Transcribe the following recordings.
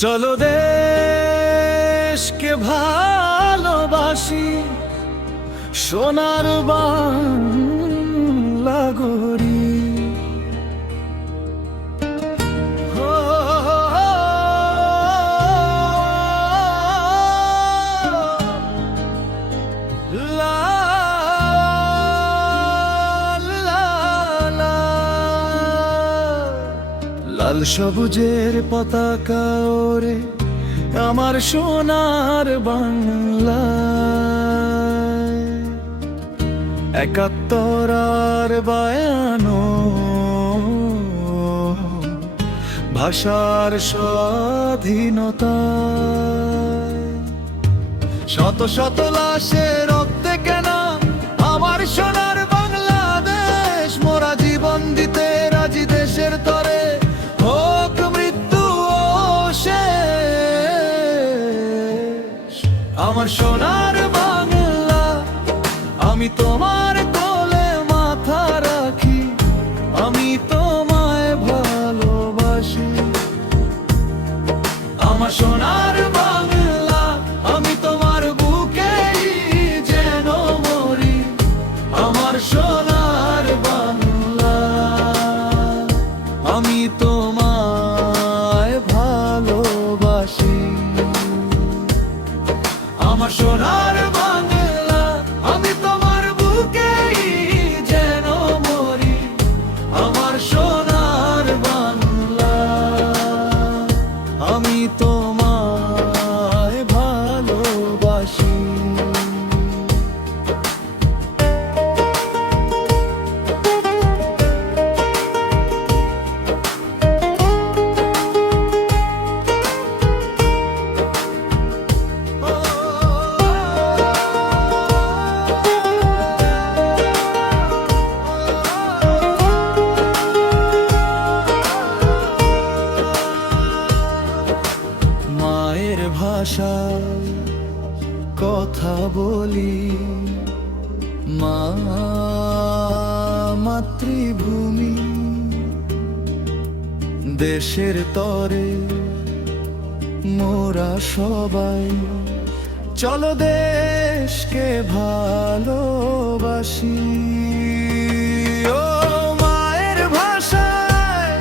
চলো দেশকে ভালোবাসি, সোনার বাংলা গড়ি। লাল সবুজের পতাকা ওরে আমার সোনার বাংলা, একাত্তর আর বায়ানো ভাষার স্বাধীনতা। শত শত লাশের রক্তে কেন আমার সোনার বাংলাদেশ, মোরা জীবন দিতে রাজি দেশের তরে, হোক মৃত্যু ও শেষ। আমার সোনার বাংলা, আমি তোমার কোলে মাথা রাখি, আমি তোমায় ভালোবাসি। আমার সোনার বাংলা, আমি তোমার বুকেই যেন মরি। আমার সোনার বাংলা, আমি তোমায় ভালোবাসি। আমার সোনার বাংলা, আমি তোমার বুকেই যেন মরি। আমার সোনার বাংলা, আমি তোমায় ভালোবাসি। মায়ের ভাষায় কথা বলি, মা মাতৃভূমি, দেশের তরে মোরা সবাই। চলো দেশকে ভালোবাসি। ও মায়ের ভাষায়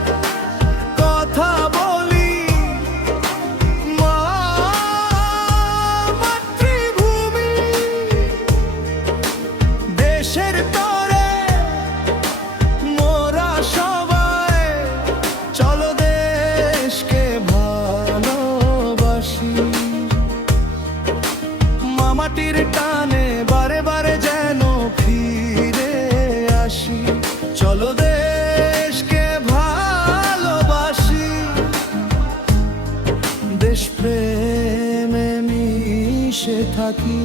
কথা বলি, মা মাতৃভূমি, দেশের তরে মোরা সবাই। চলো দেশকে ভালোবাসি। মাটির টানে বারে বারে যেন ফিরে আসি। চলো দেশকে ভালোবাসি, দেশ প্রেমে মিশে থাকি।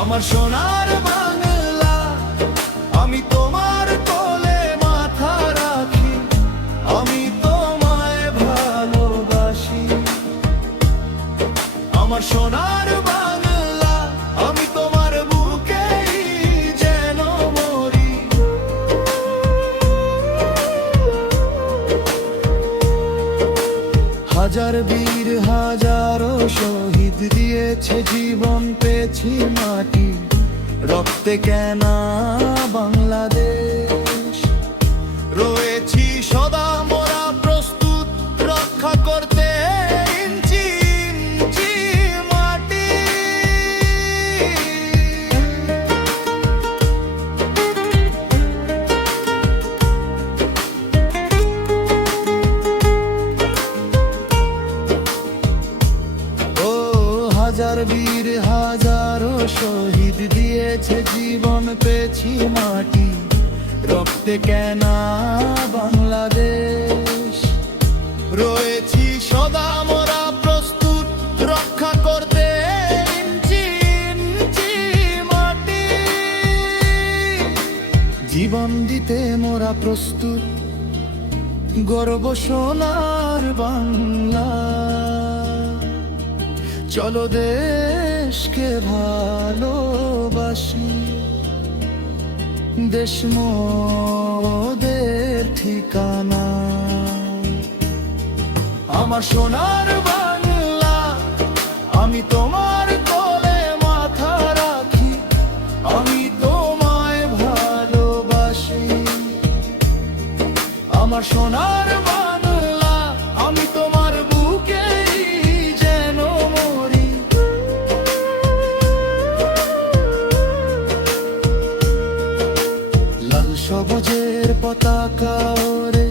আমার সোনার বাংলা, আমি তোমার কোলে মাথা রাখি, আমি তোমায় ভালোবাসি। আমার সোনার বাংলা, আমি তোমার বুকেই যেন মরি। হাজার বীর হাজারো শহীদ দিয়েছে জীবন, পেয়েছি মাটি রক্তে কেনা বাংলাদেশ। রয়েছি সদা মোরা প্রস্তুত রক্ষা করতে ইঞ্চি ইঞ্চি মাটি। ও হাজার বীর হাজারো শহীদ দিয়েছে জীবন, পেয়েছি মাটি রক্তে কেনা বাংলাদেশ। রয়েছি সদা মোরা প্রস্তুত রক্ষা করতে ইঞ্চি ইঞ্চি মাটি। জীবন দিতে মোরা প্রস্তুত, গর্ব সোনার বাংলা। চলো দেশকে ভালোবাসি, দেশ মোদের ঠিকানা। আমার সোনার বাংলা, আমি তোমার কোলে মাথা রাখি, আমি তোমায় ভালোবাসি। আমার সোনার বাংলা, আমি তোমার বুকেই যেন মরি। লাল সবুজের পতাকা ওরে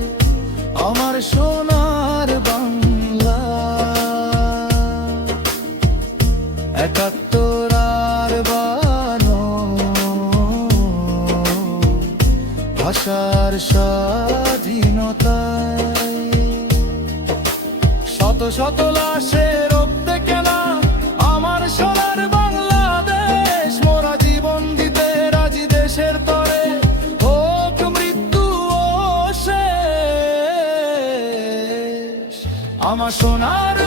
আমার সোনার বাংলা, একাত্তর আর বানো ভাষার স্বাধীনতায়। শত শত লাশের রক্তে কেনা আমার সোনার বাংলাদেশ, মোরা জীবন দিতে রাজি দেশের তরে, হোক মৃত্যু ও শেষ। আমার সোনার